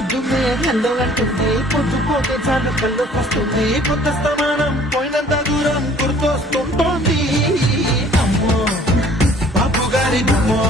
పొద్దున్నే హెల్లో అంటుంది, పొద్దుపోతే చాలు కళ్ళకు వస్తుంది, కొత్త స్థానం పోయినంత దూరం గుర్తొస్తుంటోంది. అమ్మో బాపు గారి బొమ్మో